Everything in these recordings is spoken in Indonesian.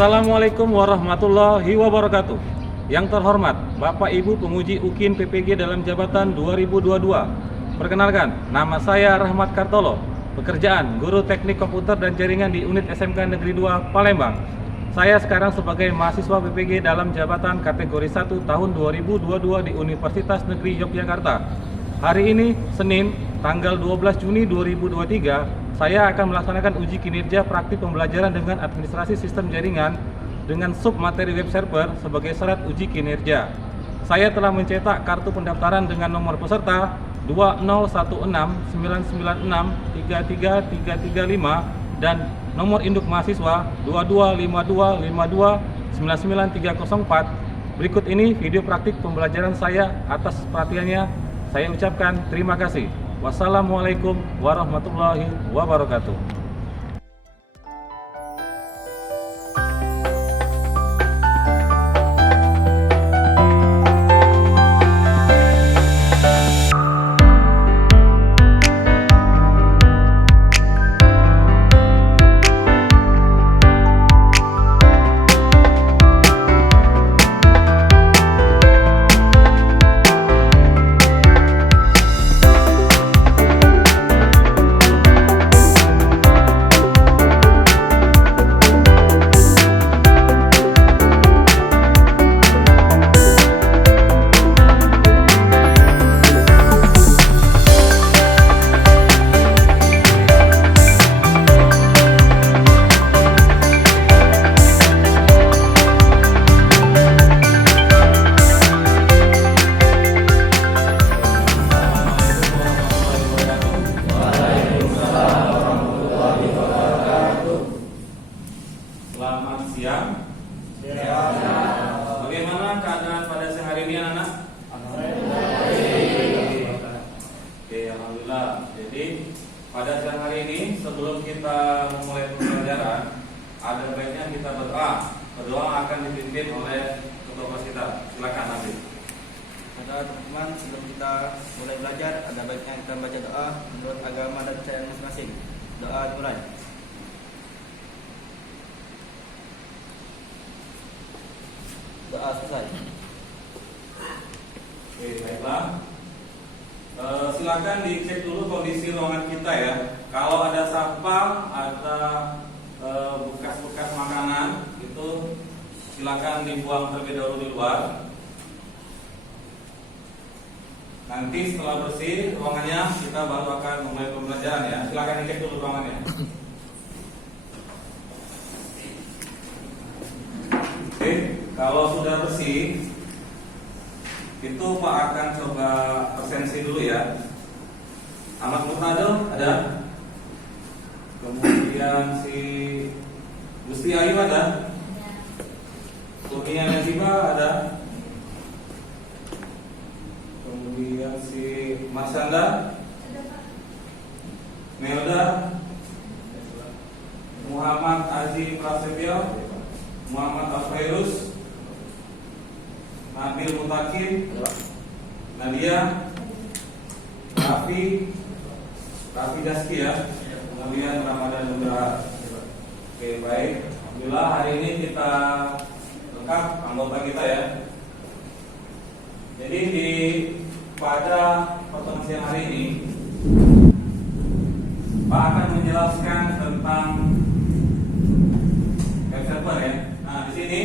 Assalamualaikum warahmatullahi wabarakatuh. Yang terhormat Bapak Ibu penguji UKIN PPG dalam jabatan 2022. Perkenalkan, nama saya Rahmat Kartolo. Pekerjaan Guru Teknik Komputer dan Jaringan di Unit SMK Negeri 2 Palembang. Saya sekarang sebagai mahasiswa PPG dalam jabatan kategori 1 tahun 2022 di Universitas Negeri Yogyakarta. Hari ini, Senin, tanggal 12 Juni 2023, saya akan melaksanakan uji kinerja praktik pembelajaran dengan administrasi sistem jaringan dengan sub materi web server sebagai syarat uji kinerja. Saya telah mencetak kartu pendaftaran dengan nomor peserta 20163963335 dan nomor induk mahasiswa 2252529934. Berikut ini video praktik pembelajaran saya. Atas perhatiannya saya ucapkan terima kasih. Wassalamualaikum warahmatullahi wabarakatuh. Selamat siang. Bagaimana keadaan pada siang hari ini, anak-anak? Oke, alhamdulillah. Jadi pada siang hari ini sebelum kita memulai pembelajaran, ada baiknya kita berdoa. Berdoa akan dipimpin oleh ketua kelas kita. Silakan, Nabi. Teman-teman, sebelum kita mulai belajar, ada baiknya kita baca doa menurut agama dan percayaan masing-masing. Doa dimulai. Doa selesai. Oke, baiklah. Silakan dicek dulu kondisi ruangan kita ya. Kalau ada sampah, ada bekas-bekas makanan, itu silakan dibuang terlebih dahulu di luar. Nanti setelah bersih ruangannya, kita baru akan memulai pembelajaran ya. Silakan dicek dulu ruangannya. Oke, kalau sudah bersih, itu Pak akan coba presensi dulu ya. Ahmad Murtado ada, kemudian si Gusti Ayu ada, Kurnia Najiba ada, kemudian si Marsanda, Melda, Muhammad Aziz Prasetyo, Muhammad Alfairus, Nabil Mutakin, Nadia, Raffi Daski ya, kemudian Ramadan Nugraha. Oke, baik. Alhamdulillah hari ini kita lengkap anggota kita ya. Jadi pada pertemuan siang hari ini Pak akan menjelaskan tentang web server ya. Nah, di sini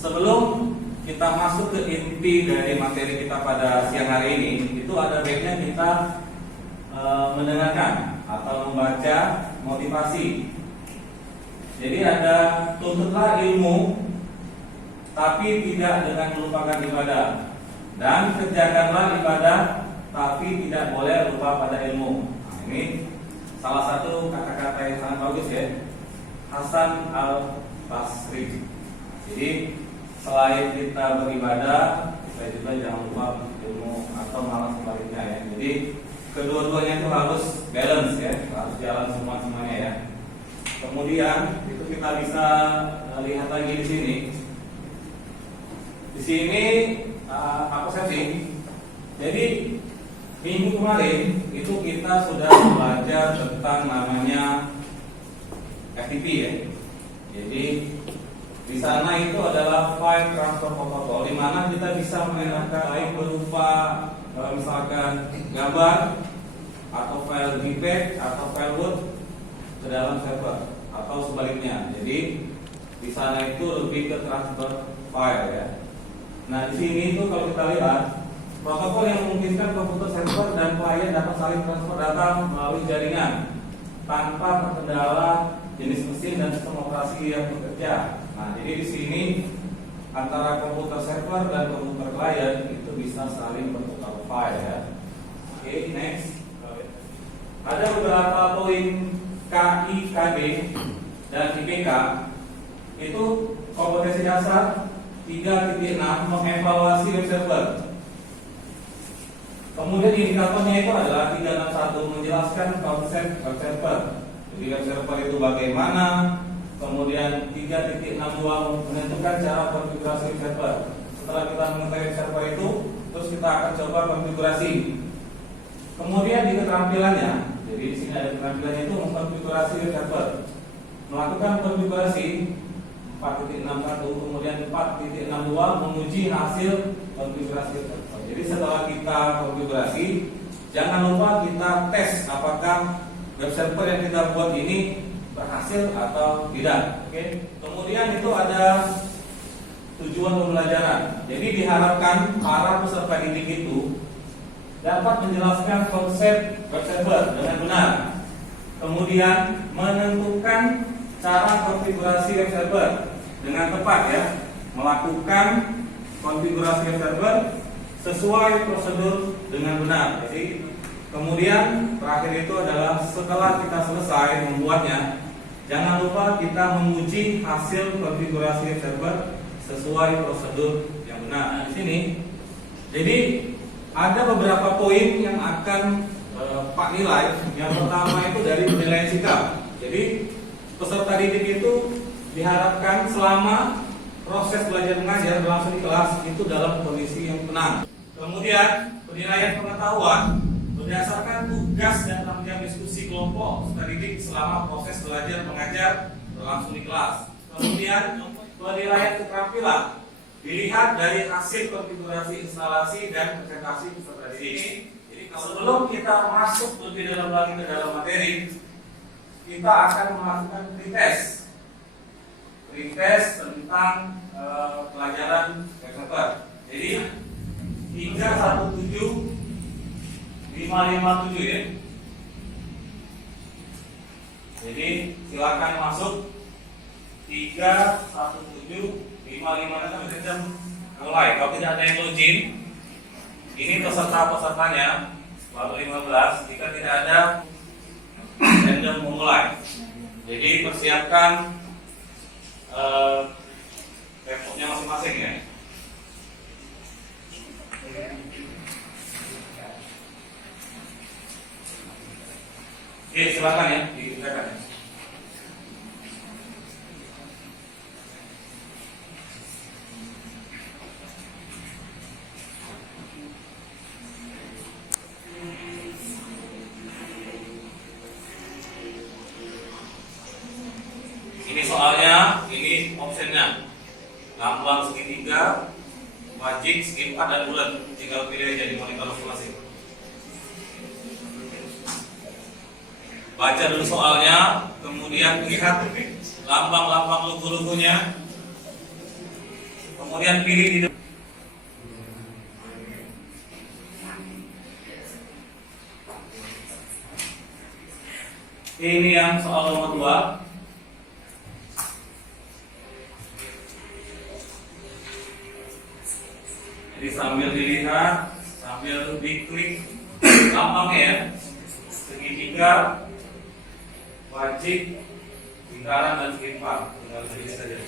sebelum kita masuk ke inti dari materi kita pada siang hari ini, itu ada baiknya kita mendengarkan atau membaca motivasi. Jadi ada tuntutlah ilmu, tapi tidak dengan melupakan ibadah, dan kerjakanlah ibadah, tapi tidak boleh lupa pada ilmu. Nah, ini salah satu kata-kata yang sangat bagus ya, Hasan Al-Basri. Jadi selain kita beribadah, kita juga jangan lupa ilmu atau malah sebaliknya ya. Jadi kedua-duanya itu harus balance ya, harus jalan semuanya ya. Kemudian itu kita bisa lihat lagi di sini. Di sini apa sih? Jadi minggu kemarin itu kita sudah belajar tentang namanya FTP ya. Jadi Di sana itu adalah file transfer protokol, di mana kita bisa mengenakan baik berupa misalkan gambar atau file JPEG atau file Word ke dalam server atau sebaliknya. Jadi di sana itu lebih ke transfer file ya. Nah di sini itu kalau kita lihat protokol yang memungkinkan komputer server dan klien dapat saling transfer data melalui jaringan tanpa terkendala jenis mesin dan sistem operasi yang bekerja. Nah, jadi di sini antara komputer server dan komputer klien itu bisa saling bertukar file ya. Oke, next. Ada beberapa poin KI, KD dan IPK. Itu kompetensi dasar 3.6 mengevaluasi web server. Kemudian indikatornya itu adalah 361 menjelaskan konsep web server. Jadi web server itu bagaimana. Kemudian 3.62 menentukan cara konfigurasi web server. Setelah kita mengetahui web server itu, terus kita akan coba konfigurasi. Kemudian di keterampilannya, jadi di sini ada keterampilannya itu mengkonfigurasi web server. Melakukan konfigurasi 4.61 kemudian 4.62 menguji hasil konfigurasi web server. Jadi setelah kita konfigurasi, jangan lupa kita tes apakah web server yang kita buat ini berhasil atau tidak. Oke. Kemudian itu ada tujuan pembelajaran. Jadi diharapkan para peserta didik itu dapat menjelaskan konsep web server dengan benar. Kemudian menentukan cara konfigurasi web server dengan tepat ya. Melakukan konfigurasi web server sesuai prosedur dengan benar. Jadi kemudian terakhir itu adalah setelah kita selesai membuatnya, jangan lupa kita menguji hasil konfigurasi web server sesuai prosedur yang benar. Nah, di sini, jadi ada beberapa poin yang akan Pak nilai. Yang pertama itu dari penilaian sikap. Jadi peserta didik itu diharapkan selama proses belajar mengajar berlangsung di kelas itu dalam kondisi yang tenang. Kemudian penilaian pengetahuan berdasarkan tugas dan tanggung jawab diskusi kelompok peserta didik selama proses belajar mengajar berlangsung di kelas. Kemudian penilaian keterampilan dilihat dari hasil konfigurasi instalasi dan presentasi peserta didik. Jadi sebelum kita masuk lebih dalam lagi ke dalam materi, kita akan melakukan pretest tentang pelajaran web server. Jadi 317 557 ya. Jadi silakan masuk 317 557 jam mulai. Kalau tidak ada yang login, ini pesertanya baru 15. Jika tidak ada, random memulai. Jadi persiapkan laptopnya masing-masing ya. Oke, silakan ya, dikerjakan ya. Ini soalnya, ini optionnya. Lambang segitiga, wajib, segi 4 dan bulat. Tinggal pilih aja di monitor masing-masing. Baca dulu soalnya, kemudian lihat lambang-lambang logo-logonya, kemudian pilih di depan. Ini yang soal nomor 2. Jadi sambil dilihat, sambil diklik lambangnya ya, segitiga, wajib, lingkaran dan segi 4. Tinggal pilih saja.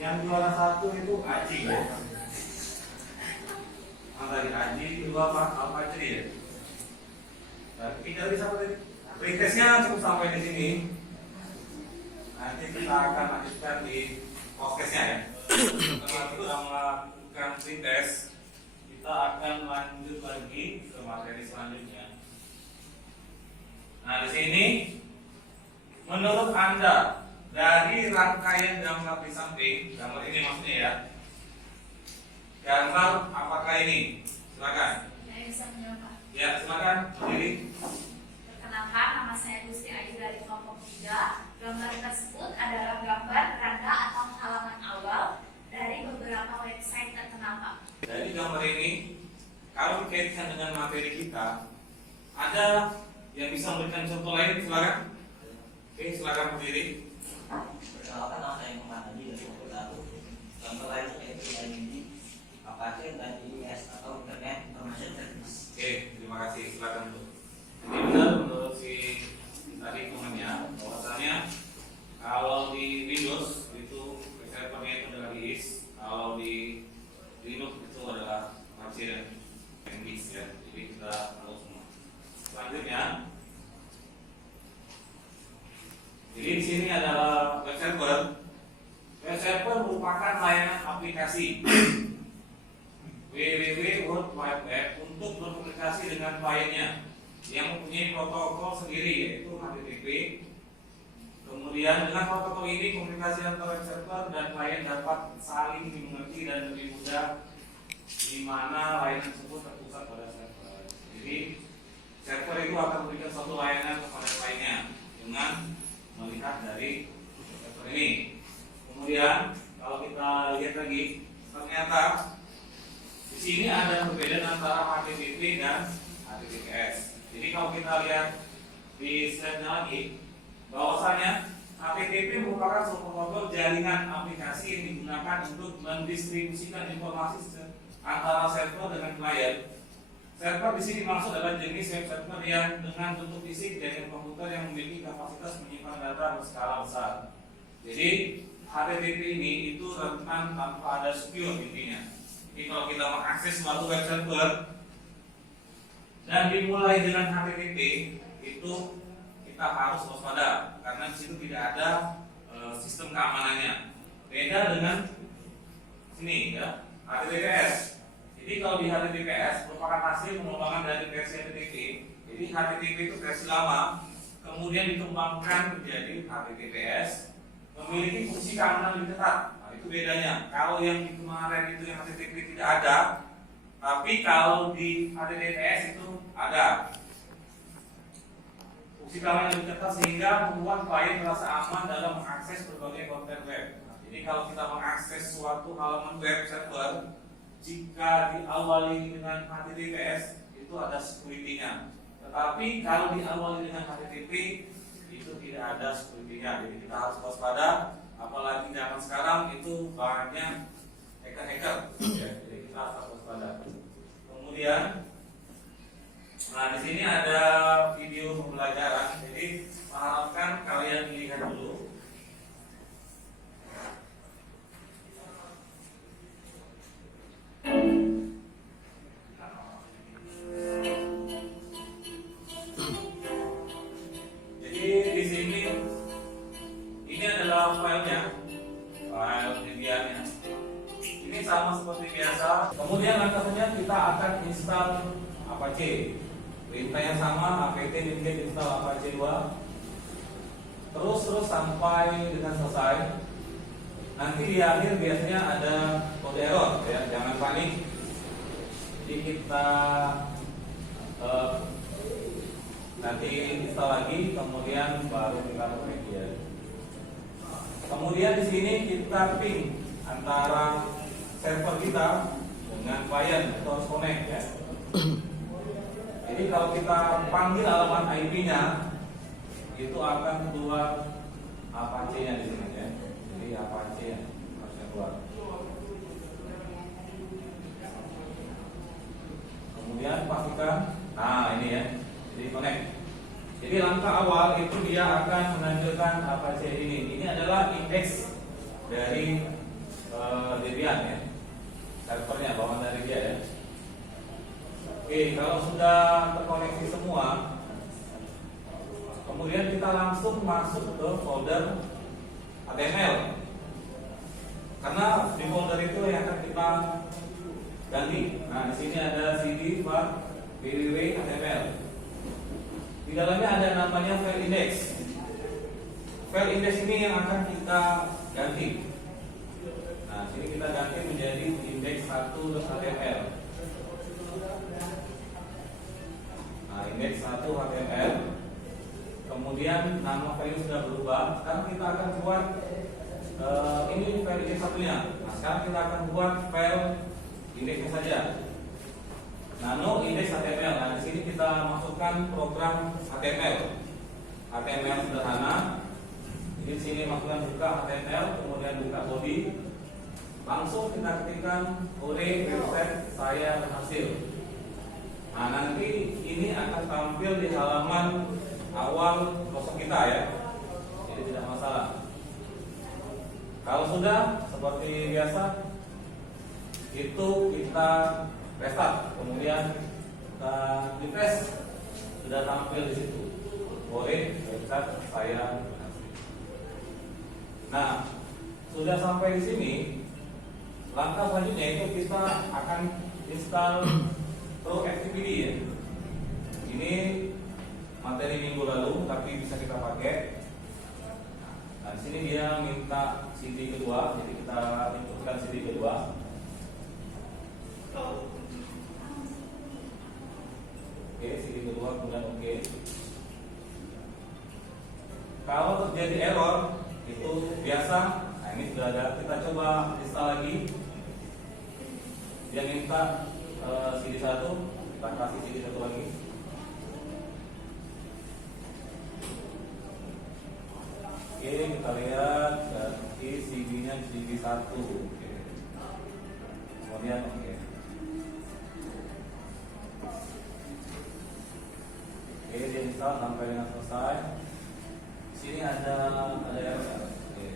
Yang juara 1 itu Aji ya. Tadi Aji, kedua apa Aji ya. Tinggal bisa pretestnya cukup sampai di sini. Nanti kita akan lanjutkan di podcastnya ya. Setelah kita melakukan pretest, kita akan lanjut lagi ke materi selanjutnya. Nah, di sini menurut Anda dari rangkaian gambar di samping, gambar ini maksudnya ya. Gambar apakah ini? Silakan. Saya bisa menyapa. Ya, silakan berdiri. Perkenalkan, nama saya Gusti Ayu dari kelompok 3. Gambar tersebut adalah gambar keranda atau halaman awal dari beberapa website terkenal, Pak. Dari gambar ini, kalau dikaitkan dengan materi kita, ada yang bisa memberikan contoh lain, silakan. Oke, silakan berdiri. Perkenalkan, nama saya Muhammad Haji dari kelompok 1. Contoh lain yaitu IMD, Apache dan IIS atau Internet Information Service. Oke, terima kasih. Silakan Bu. Jadi benar menurut si tadi komennya bahwasanya kalau di Windows itu servernya itu adalah IIS, kalau di Linux itu adalah Apache dan Nginx ya. Jadi kita tahu semua. Selanjutnya, jadi di sini adalah web server. Web server merupakan layanan aplikasi www Web untuk berkomunikasi dengan kliennya yang mempunyai protokol sendiri yaitu HTTP. Kemudian dengan protokol ini komunikasi antara web server dan klien dapat saling dimengerti dan lebih mudah di mana layanan tersebut terpusat pada server. Jadi server itu akan memberikan suatu layanan kepada kliennya dengan melihat dari server ini. Kemudian kalau kita lihat lagi, ternyata di sini ada perbedaan antara HTTP dan HTTPS. Jadi kalau kita lihat di slide lagi, bahwasanya HTTP merupakan suatu protokol jaringan aplikasi yang digunakan untuk mendistribusikan informasi antara server dengan klien. Server di sini maksud adalah jenis web server yang dengan bentuk fisik dan komputer yang memiliki kapasitas menyimpan data berskala besar. Jadi HTTP ini itu rentan tanpa ada secure intinya. Jadi kalau kita mengakses suatu web server dan dimulai dengan HTTP itu kita harus waspada karena di situ tidak ada sistem keamanannya. Beda dengan sini ya, HTTPS. Jadi kalau di HTTPS merupakan hasil pengembangan dari versi HTTP. Jadi HTTP itu versi lama, kemudian dikembangkan menjadi HTTPS, memiliki fungsi keamanan lebih ketat. Nah, itu bedanya. Kalau yang di kemarin itu yang HTTP tidak ada, tapi kalau di HTTPS itu ada fungsi keamanan lebih ketat sehingga membuat klien merasa aman dalam mengakses berbagai konten web. Nah, jadi kalau kita mengakses suatu halaman web server, jika diawali dengan HTTPS itu ada security-nya. Tetapi kalau diawali dengan HTTP itu tidak ada security-nya. Jadi kita harus waspada, apalagi zaman sekarang itu banyak hacker-hacker. Ya, jadi kita harus waspada. Kemudian, nah di sini ada video pembelajaran. Jadi harapkan kalian lihat dulu. Jadi di sini ini adalah filenya, file Debian-nya. Ini sama seperti biasa. Kemudian langkahnya kita akan install Apache. Perintah yang sama, apt get install Apache 2. Terus sampai dengan selesai. Nanti di akhir biasanya ada kode error ya, jangan panik. Jadi kita nanti install lagi, kemudian baru kita media. Kemudian di sini kita ping antara server kita dengan klien atau connect ya. Jadi kalau kita panggil alamat IP-nya itu akan keluar Apache-nya di sini ya. Jadi Apache ya harusnya keluar. Kemudian pastikan, nah ini ya, jadi connect. Jadi langkah awal itu dia akan menampilkan Apache ini. Ini adalah indeks dari Debian ya, servernya bawaan dari dia ya. Oke, kalau sudah terkoneksi semua, kemudian kita langsung masuk ke folder HTML. Karena di folder itu yang akan kita ganti. Nah, di sini ada cd www HTML. Di dalamnya ada namanya file index. file index ini yang akan kita ganti. Nah, sini kita ganti menjadi index1.html. Nah, index1.html. Kemudian nama file sudah berubah. Sekarang kita akan buat ini file index satunya. Nah, sekarang kita akan buat file indexnya saja. Nano index.html. Nah, di sini kita masukkan program HTML. HTML sederhana. Jadi di sini masukkan buka HTML, kemudian buka body. Langsung kita ketikkan hore website saya berhasil. Nah, nanti ini akan tampil di halaman awal browser kita ya. Jadi tidak masalah. Kalau sudah seperti biasa, itu kita restart, kemudian kita refresh, sudah tampil di situ. Boleh website saya. Nah, sudah sampai di sini. Langkah selanjutnya itu kita akan install ProActivity ya. Ini materi minggu lalu, tapi bisa kita pakai. Nah, di sini dia minta CD kedua, jadi kita inputkan CD kedua. Oke, CD kedua, kemudian oke. Kalau terjadi error itu biasa. Nah, ini sudah ada. Kita coba install lagi. Dia minta CD 1, kita kasih CD 1 lagi. Oke, kita lihat ganti CD-nya CD 1. Oke. Kemudian oke. Oke, dia install sampai dengan selesai. Di sini ada error. Oke.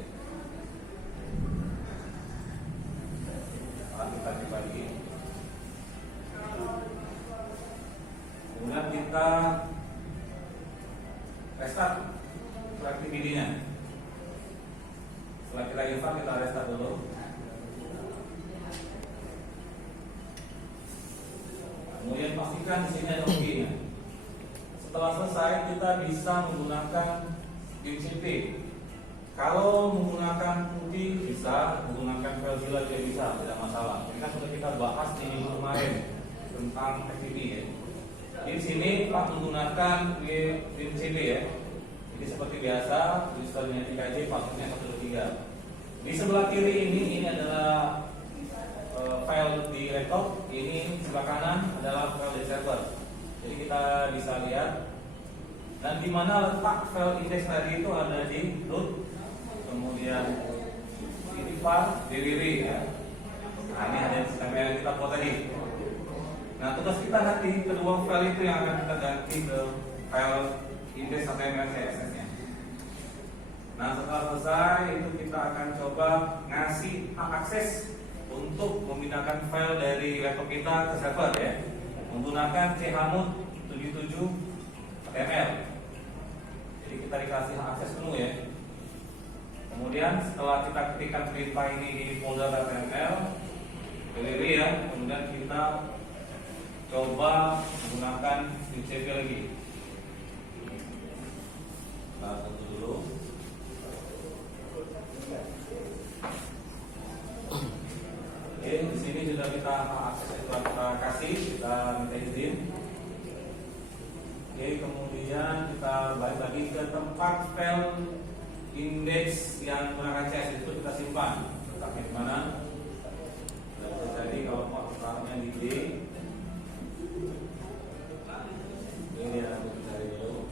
Nah, kita coba lagi. Kemudian kita restart ProActivity-nya. Setelah kita install, kita restart dulu. Kemudian pastikan di sini ada OK-nya. Setelah selesai, kita bisa menggunakan WinCP. Kalau menggunakan putih bisa, menggunakan FileZilla juga bisa, tidak masalah. Ini kan sudah kita bahas di minggu kemarin tentang activity ya. Di sini Pak menggunakan WinCP ya. Jadi seperti biasa, tulisannya 3J, passwordnya 123. Di sebelah kiri ini adalah file di laptop, ini sebelah kanan adalah file di server. Jadi kita bisa lihat. Dan di mana letak file index tadi itu ada di root, kemudian ini file www ya. Nah, ini ada sampai yang kita buat tadi. Nah, tugas kita nanti kedua file itu yang akan kita ganti ke file index.html CSS-nya. Nah, setelah selesai itu kita akan coba ngasih hak akses untuk memindahkan file dari laptop kita ke server ya, menggunakan chmod 77 HTML. Jadi kita dikasih hak akses penuh ya. Kemudian setelah kita ketikkan perintah ini di folder HTML, www ya, kemudian kita coba menggunakan WinCP lagi. Kita tunggu dulu. Oke, di sini sudah kita akses, telah kita kasih, kita minta izin. Oke, kemudian kita balik lagi ke tempat file index yang menggunakan CSS itu kita simpan. Letaknya di mana? Tidak bisa jadi kalau mau taruhnya di D. Ini dia, kita cari dulu.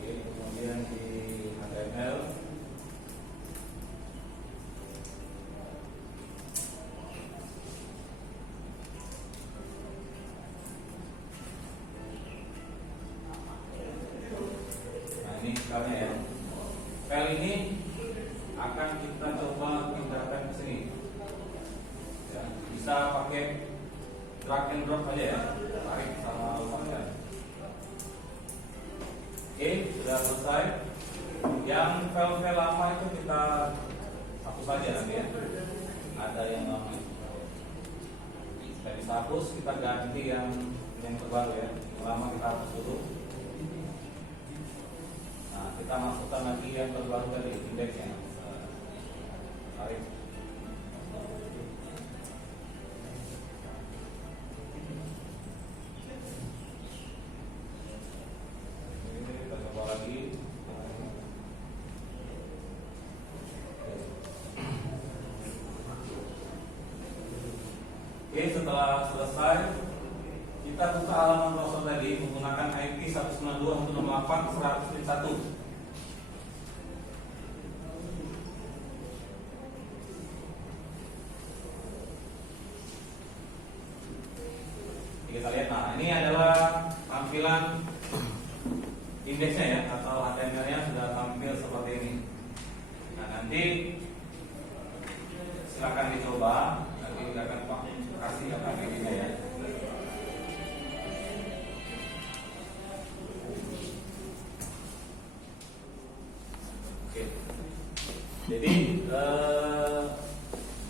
Oke, kemudian di HTML. Filenya ya. File ini akan kita coba pindahkan ke sini. Ya, bisa pakai drag and drop aja ya. Tarik sama lusanya. Oke, sudah selesai. Yang file-file lama itu kita hapus saja nanti ya. Ada yang lama. Dari hapus kita ganti yang terbaru ya. Yang lama kita hapus dulu. kita masukkan lagi yang terbaru dari indeksnya. Tarik. Kita coba lagi. Oke, setelah selesai kita buka halaman browser tadi menggunakan IP 192.168.100.1. Kita lihat, nah ini adalah tampilan indeksnya ya, atau HTML-nya sudah tampil seperti ini. Nah nanti silakan dicoba, nanti akan kasih HTML-nya ya. Oke. Jadi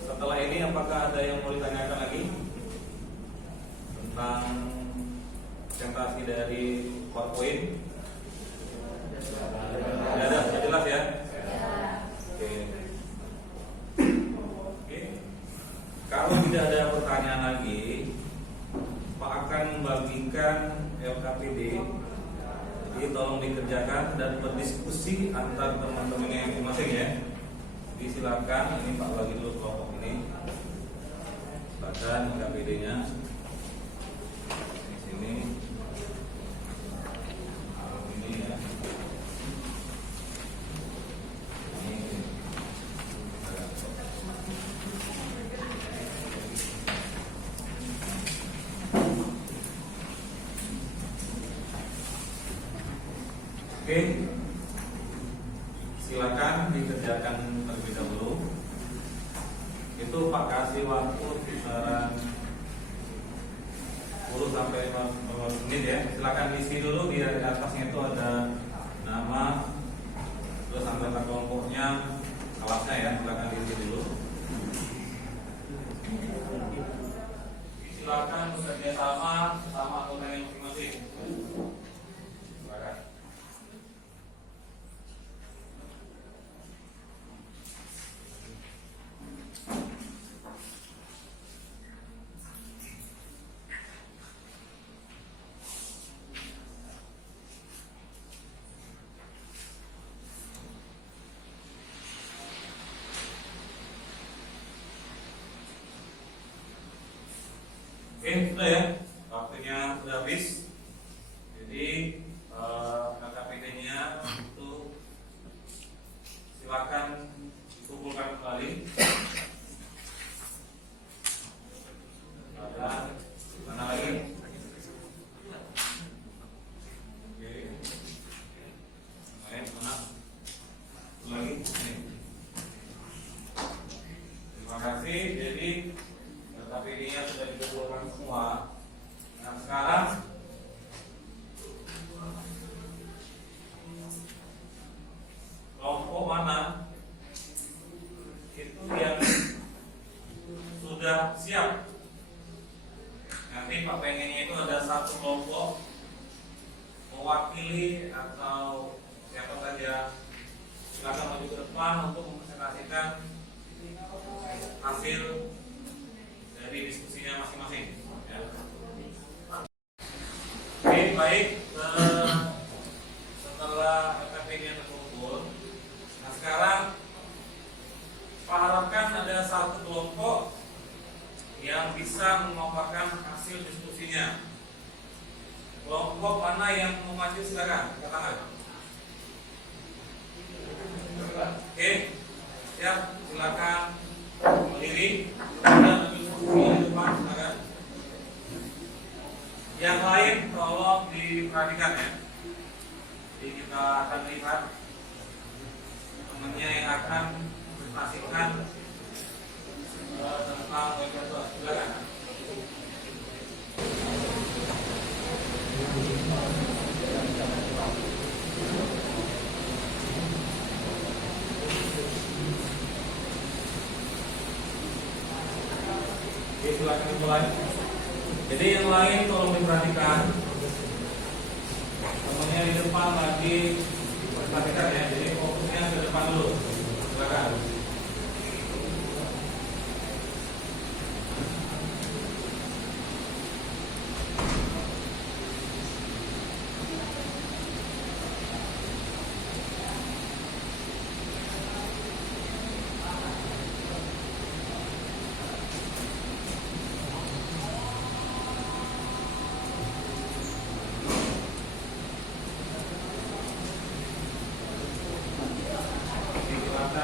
setelah ini apakah ada yang mau ditanyakan lagi tentang presentasi dari PowerPoint? Ya, sudah jelas ya? Oke. Oke. Kalau tidak ada pertanyaan lagi, Pak akan membagikan LKPD. Jadi tolong dikerjakan dan berdiskusi antar teman-temannya masing-masing ya. Jadi silakan, ini Pak bagi dulu kelompok ini. Silakan LKPD-nya. Ini ya. Oke, silakan dikerjakan terlebih dahulu. Itu Pak kasih waktu kisaran 10 sampai 15 menit ya. Silakan isi dulu, di atasnya itu ada nama, terus anggota kelompoknya, kelasnya ya. Silakan diisi dulu. Silakan bekerja sama anggota yang masing-masing. Silakan. Oke, sudah ya, waktunya sudah habis. Jadi KKPD-nya itu silakan dikumpulkan kembali. Ada mana lagi? Oke, mana? Lagi? Ini. Terima kasih. Jadi KKPD-nya sudah dikumpulkan semua. Nah sekarang kelompok mana itu yang sudah siap? Nanti Pak pengennya itu ada satu kelompok mewakili atau siapa saja, silakan maju ke depan untuk mempresentasikan hasil dari diskusinya masing-masing ya. Oke, baik, setelah LKPD-nya terkumpul, nah sekarang Pak harapkan ada satu kelompok yang bisa memaparkan hasil diskusinya. Kelompok mana yang mau maju, silakan angkat tangan. Oke, siap, silakan berdiri dan diskusi di depan, silakan. Yang lain tolong diperhatikan ya. Jadi kita akan lihat temannya yang akan presentasikan tentang webinar. Silakan. Oke, silakan dimulai. Jadi yang lain tolong diperhatikan. Temannya di depan lagi diperhatikan ya.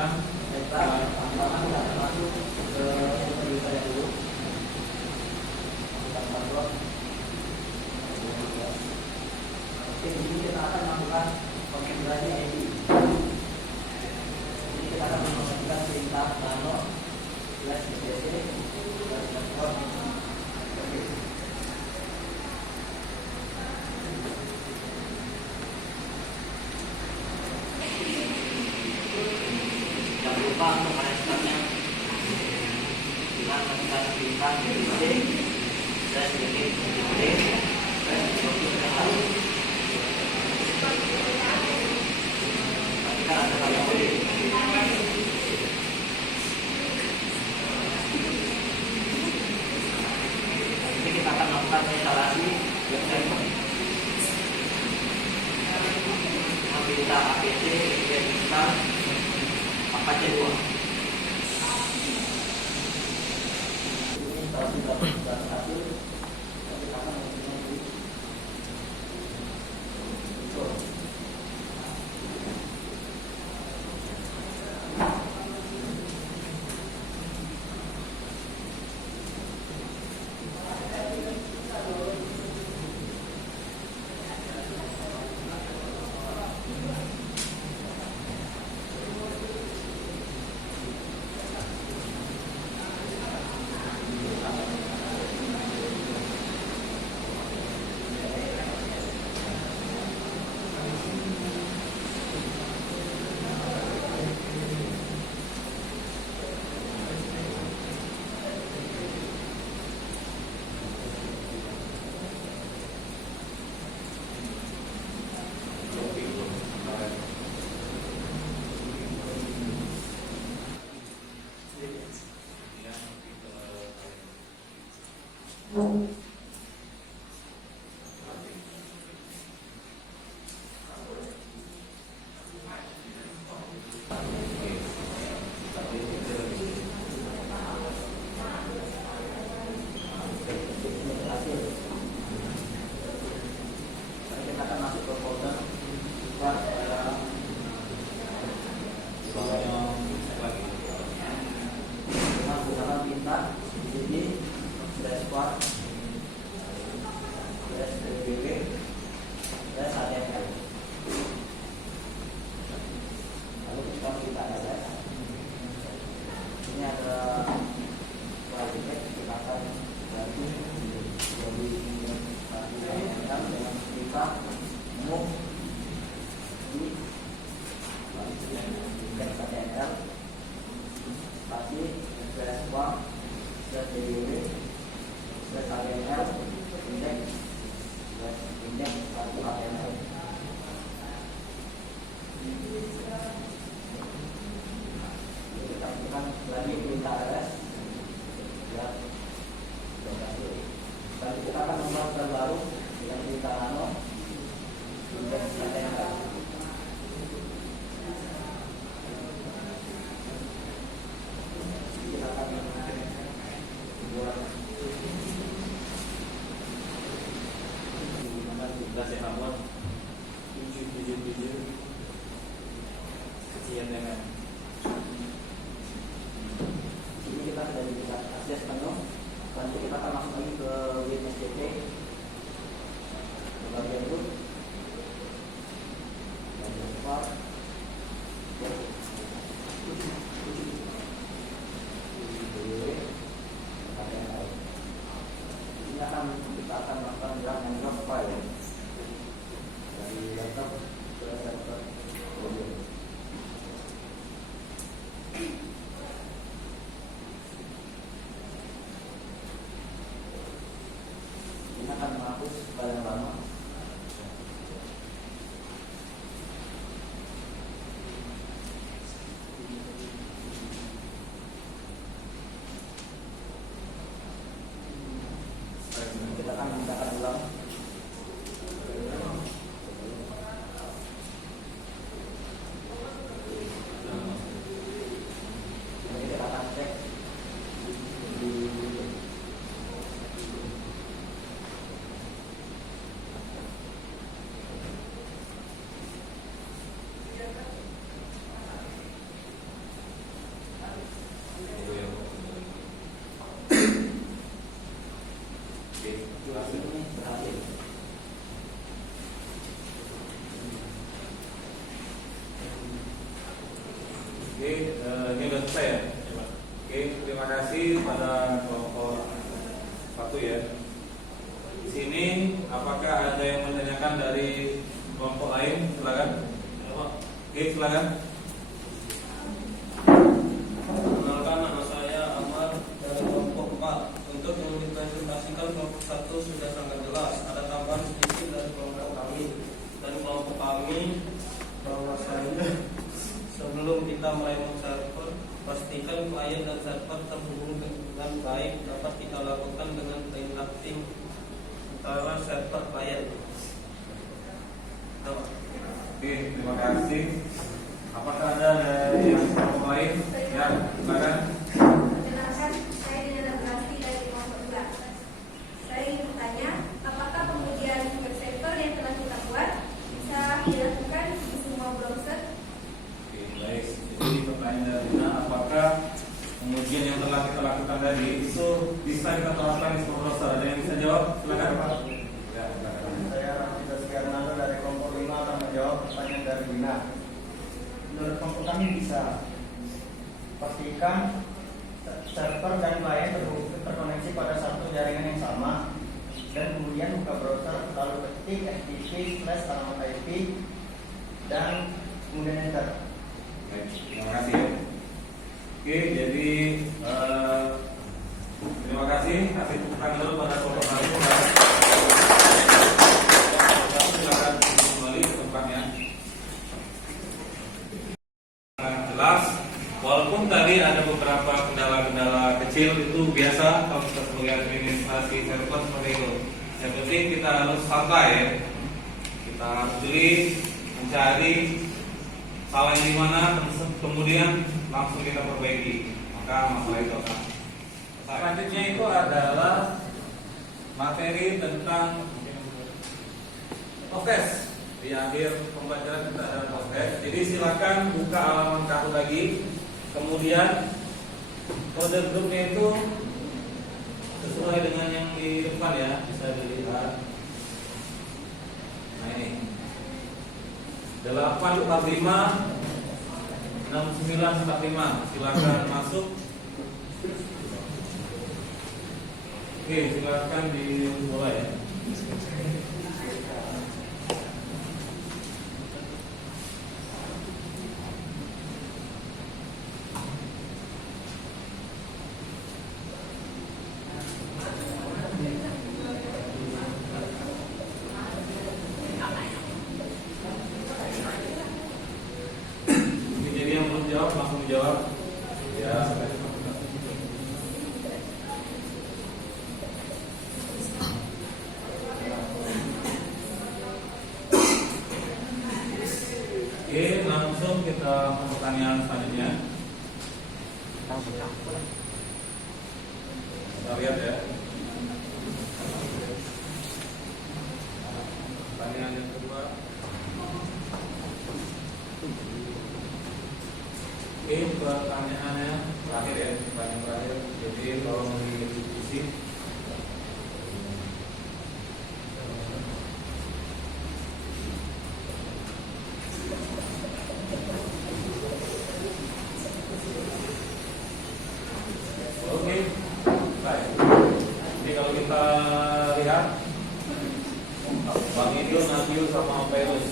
silakan. Baiklah, pertama kita akan masuk ke supervisor yang dulu. Kita masuk. Oke, di sini kita akan melakukan konfigurasi ID. Jadi kita akan menggunakan perintah nano /bc /password. Oke. Jangan lupa untuk meresponnya dengan menekan perintah bc Jadi kita akan melakukan instalasi website perintah APC kita Apache 2. Instalasi dapat hasil kita akan menggunakan Oke, ini udah selesai ya. Oke, terima kasih pada kelompok 1 ya. Di sini apakah ada yang menanyakan dari kelompok lain? Silakan. Oke, silakan. Perkenalkan, nama saya Amar dari kelompok 4. Untuk mempresentasikan kelompok 1 sudah sangat jelas. Ada tambahan sedikit dari kelompok kami. Dan kelompok kami bahwasanya sebelum kita melayan server, pastikan klien dan server terhubung dengan baik. Dapat kita lakukan dengan interacting antara server klien. Oke, terima kasih. Apakah ada dari yang kelompok lain? Ya, silakan. Perkenalkan, saya Dina Berarti dari kelompok 2. Saya ingin bertanya, apakah pengujian web server yang telah kita buat bisa dilakukan di semua browser? Oke, baik. Jadi pertanyaan dari Dina, apakah pengujian yang telah kita lakukan tadi itu bisa kita terapkan di semua browser? Ada yang bisa jawab? Silakan. Ya, silakan. Saya Raffi Sekianando dari kelompok 5 akan menjawab pertanyaan dari Dina. Menurut kelompok kami bisa. Pastikan server dan klien terkoneksi pada satu jaringan yang sama, dan kemudian buka browser lalu ketik http//IP dan kemudian enter. Baik, terima kasih ya. Oke, jadi terima kasih. Kasih tepuk tangan dulu pada kelompok 1. Silakan kembali ke tempatnya. Jelas, walaupun tadi ada beberapa kendala-kendala kecil, itu biasa kalau kita sebagai administrasi server seperti itu. Yang penting kita harus santai ya. Kita harus jeli mencari salahnya di mana, kemudian langsung kita perbaiki. Maka masalah itu akan selesai. Selanjutnya itu adalah materi tentang Office. Di akhir pembelajaran kita ada Office. Jadi silakan buka halaman kartu lagi. Kemudian kode grupnya itu sesuai dengan yang di depan ya, bisa dilihat. Nah ini 845 6945. Silakan masuk. Oke, silakan dimulai ya. Jadi yang belum jawab langsung jawab ya. Oke, langsung kita ke pertanyaan selanjutnya. Kita lihat ya. Pertanyaan yang kedua. Oke, pertanyaannya terakhir ya, pertanyaan terakhir. Jadi kalau mau diskusi. Oke, baik. Jadi kalau kita lihat, Bang Idul, Nabil, sama Perus.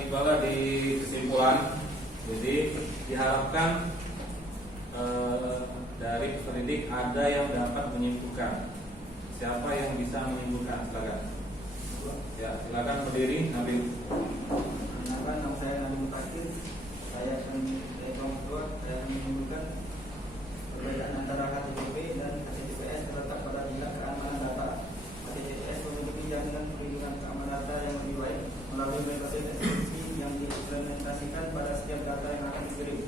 Tibalah di kesimpulan. Jadi diharapkan dari pendidik ada yang dapat menyimpulkan. Siapa yang bisa menyimpulkan? Silakan. Ya, silakan berdiri, Nabil. Nama saya Nabi Mutakin. Saya dari kelompok 2. Saya menyimpulkan perbedaan antara HTTP dan HTTPS terletak pada tingkat keamanan data. HTTPS memiliki jaminan perlindungan keamanan data yang lebih baik melalui metode SSL yang diimplementasikan pada setiap data yang akan dikirim,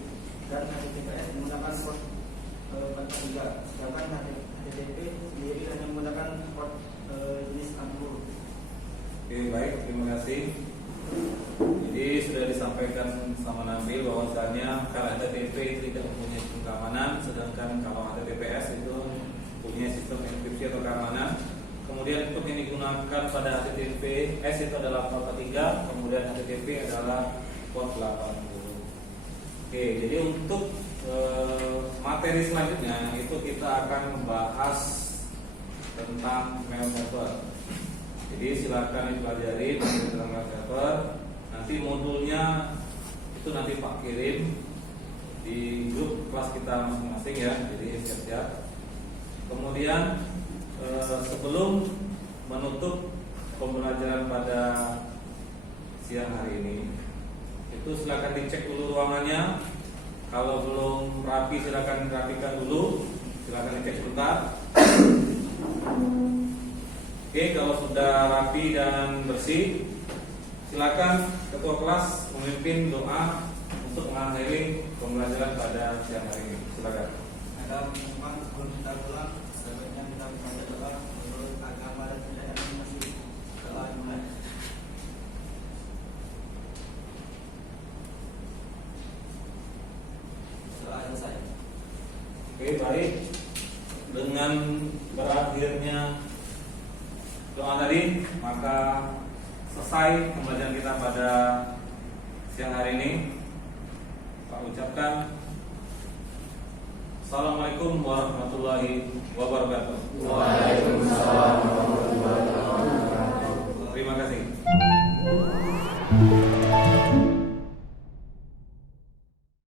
dan HTTPS menggunakan port 43, sedangkan HTTP sendiri hanya menggunakan port jenis Anpur. Oke, baik, terima kasih. Jadi sudah disampaikan sama Nabil bahwasannya kalau HTTP tidak mempunyai keamanan, sedangkan kalau HTTPS itu punya sistem enkripsi atau keamanan. Kemudian untuk yang digunakan pada HTTPS itu adalah port 3, kemudian HTTP adalah port 80. Oke, jadi untuk materi selanjutnya itu kita akan membahas tentang mail server. Jadi silakan dipelajari tentang mail server. Nanti modulnya itu nanti Pak kirim di grup kelas kita masing-masing ya. Jadi siap-siap. Kemudian sebelum menutup pembelajaran pada siang hari ini, itu silakan dicek dulu ruangannya. Kalau belum rapi silakan dirapikan dulu. Silakan dicek sebentar. Oke, kalau sudah rapi dan bersih, silakan ketua kelas memimpin doa untuk mengakhiri pembelajaran pada siang hari ini. Silakan. Ada memang sebelum kita pulang, sebaiknya kita membaca doa menurut agama dan kepercayaan masing-masing. Doa dimulai. Doa selesai. Oke, baik. Dengan berakhirnya doa tadi, maka selesai pembelajaran kita pada siang hari ini. Pak ucapkan Assalamualaikum warahmatullahi wabarakatuh. Waalaikumsalam